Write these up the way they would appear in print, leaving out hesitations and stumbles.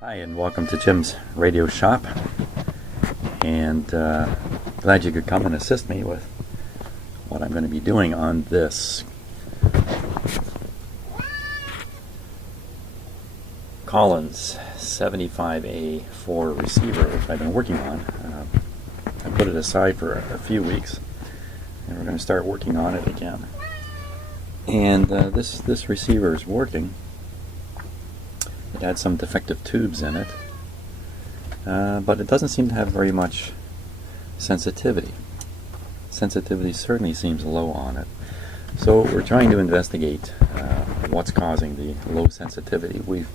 Hi, and welcome to Jim's Radio Shop, and glad you could come and assist me with what I'm going to be doing on this Collins 75A-4 receiver, which I've been working on. I put it aside for a few weeks, and we're going to start working on it again. And this receiver is working. It had some defective tubes in it, but it doesn't seem to have very much sensitivity. Sensitivity certainly seems low on it. So we're trying to investigate what's causing the low sensitivity. We've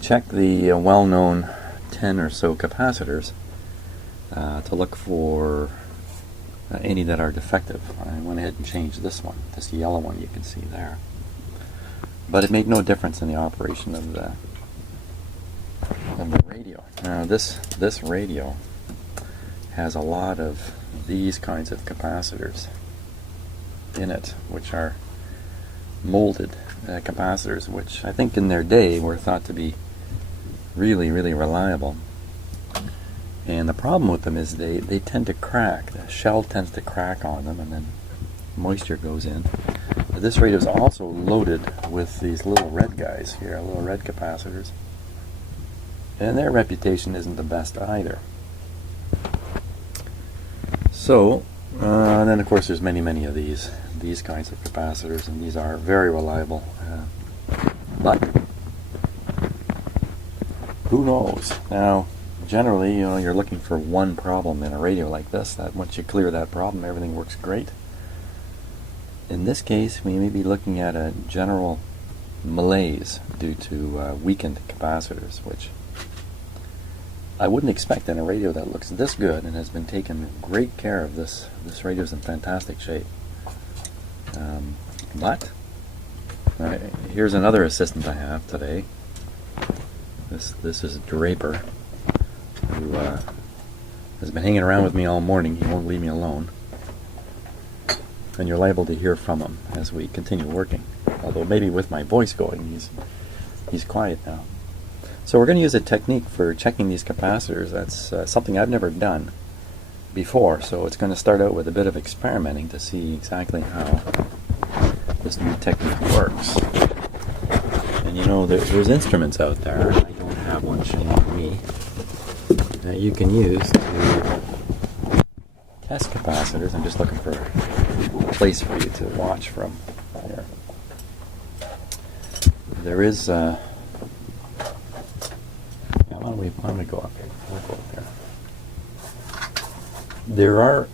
checked the well-known 10 or so capacitors to look for any that are defective. I went ahead and changed this one, this yellow one you can see there. But it made no difference in the operation of the radio. Now this radio has a lot of these kinds of capacitors in it, which are molded capacitors, which I think in their day were thought to be really reliable. And the problem with them is they tend to crack. The shell tends to crack on them, and then moisture goes in. This radio is also loaded with these little red guys here, little red capacitors, and their reputation isn't the best either. So, and then of course there's many of these kinds of capacitors, and these are very reliable. But who knows? Now, generally, you're looking for one problem in a radio like this. That once you clear that problem, everything works great. In this case, we may be looking at a general malaise due to weakened capacitors, which I wouldn't expect in a radio that looks this good and has been taken great care of. This radio is in fantastic shape. But here's another assistant I have today. This is Draper, who has been hanging around with me all morning. He won't leave me alone. And you're liable to hear from him as we continue working. Although maybe with my voice going, he's quiet now. So we're going to use a technique for checking these capacitors. That's something I've never done before. So it's going to start out with a bit of experimenting to see exactly how this new technique works. And there's instruments out there. I don't have one showing me that you can use to test capacitors. I'm just looking for a place for you to watch from here. There is why don't we go up here? We'll go up here. There are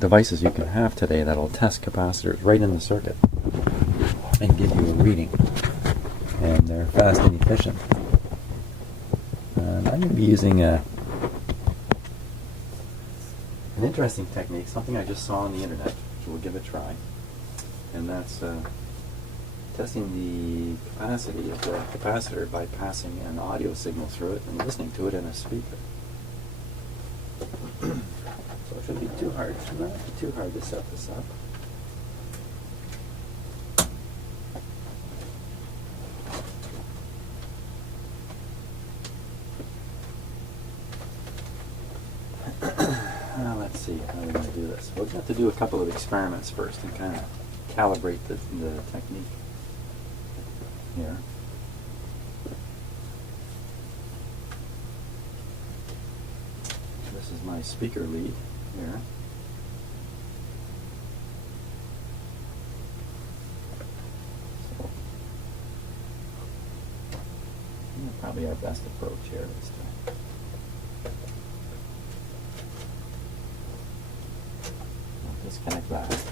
devices you can have today that'll test capacitors right in the circuit and give you a reading, and they're fast and efficient. And I'm going to be using an interesting technique, something I just saw on the internet, which we'll give a try, and that's testing the capacity of the capacitor by passing an audio signal through it and listening to it in a speaker. So it shouldn't be too hard. It not be too hard to set this up. Let's see how we're going to do this. We're going to have to do a couple of experiments first and kind of calibrate the technique here. This is my speaker lead here. So, probably our best approach here is to disconnect that.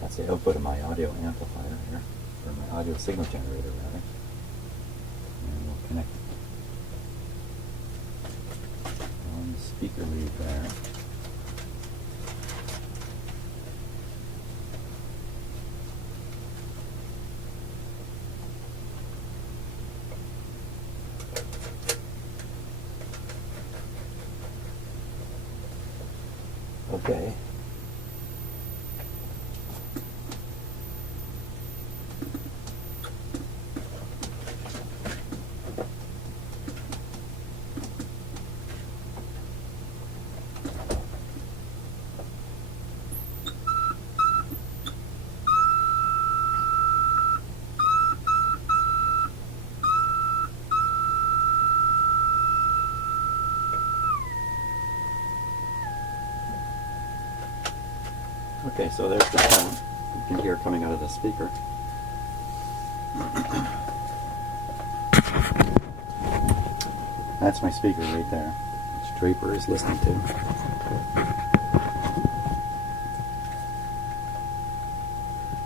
That's the output of my audio amplifier here, or my audio signal generator rather. And we'll connect on the speaker lead there. Okay. Okay, so there's the sound you can hear coming out of the speaker. That's my speaker right there, which Draper is listening to.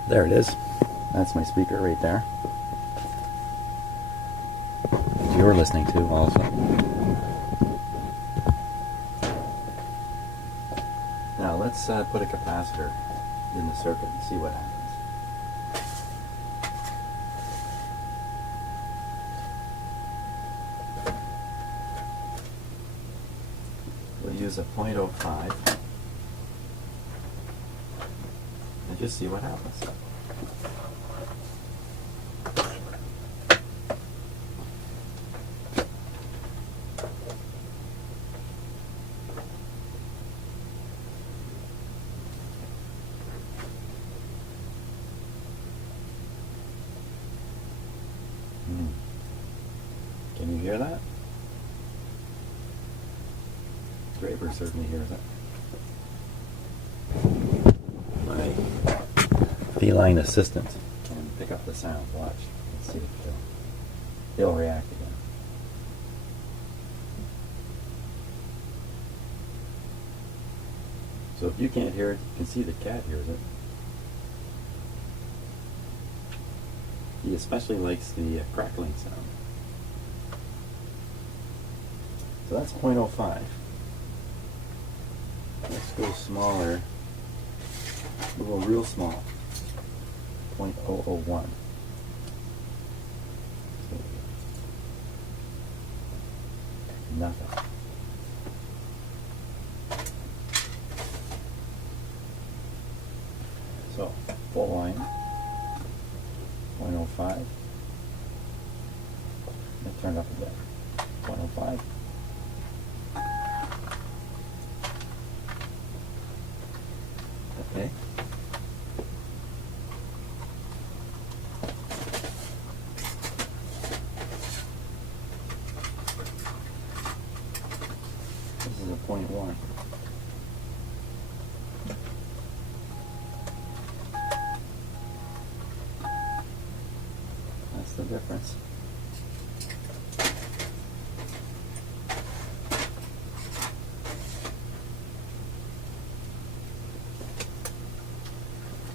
There it is. That's my speaker right there, which you're listening to also. Now let's put a capacitor in the circuit and see what happens. We'll use a 0.05 and just see what happens. Can you hear that? Draper certainly hears it. My feline assistant can pick up the sound. Watch. Let's see if he'll react again. So if you can't hear it, you can see the cat hears it. He especially likes the crackling sound. So that's 0.05. Let's go smaller. We'll go real small. 0.001. Nothing. So, full line. 0.05. Let me turn it up a bit. 0.05. Okay. This is a 0.1. That's the difference.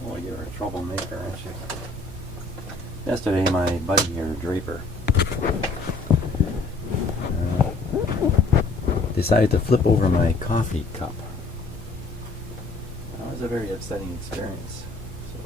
Well, you're a troublemaker, aren't you? Yesterday, my buddy here, Draper, decided to flip over my coffee cup. That was a very upsetting experience. So.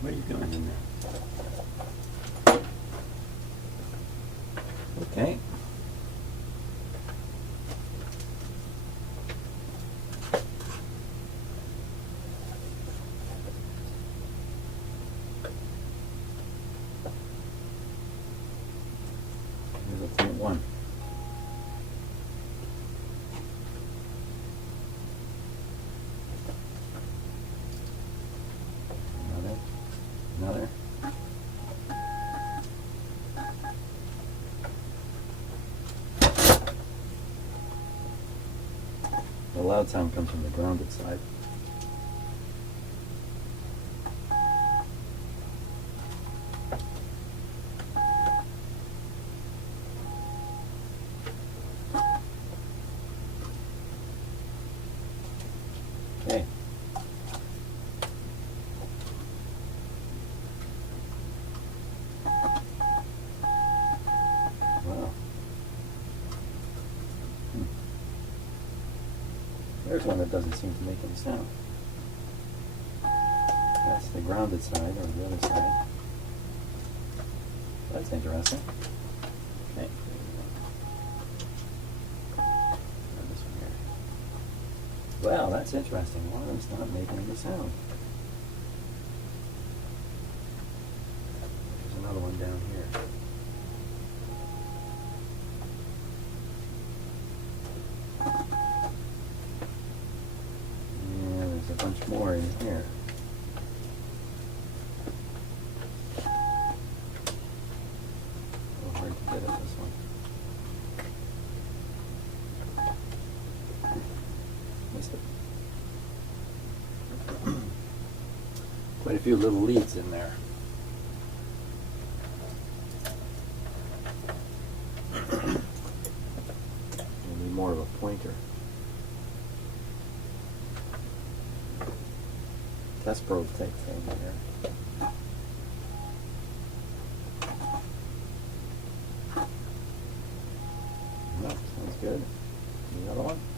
What are you doing in there? Okay. Here's a 0.1. Another. The loud sound comes from the grounded side. Okay. There's one that doesn't seem to make any sound. That's the grounded side, or the other side. That's interesting. Okay. And this one here. Well, that's interesting. One of them's not making any sound. There's another one down here. bunch more in here. A little hard to get at this one. Missed it. Quite a few little leads in there. Maybe more of a pointer. Test probe type thing here. Sounds good. The other one.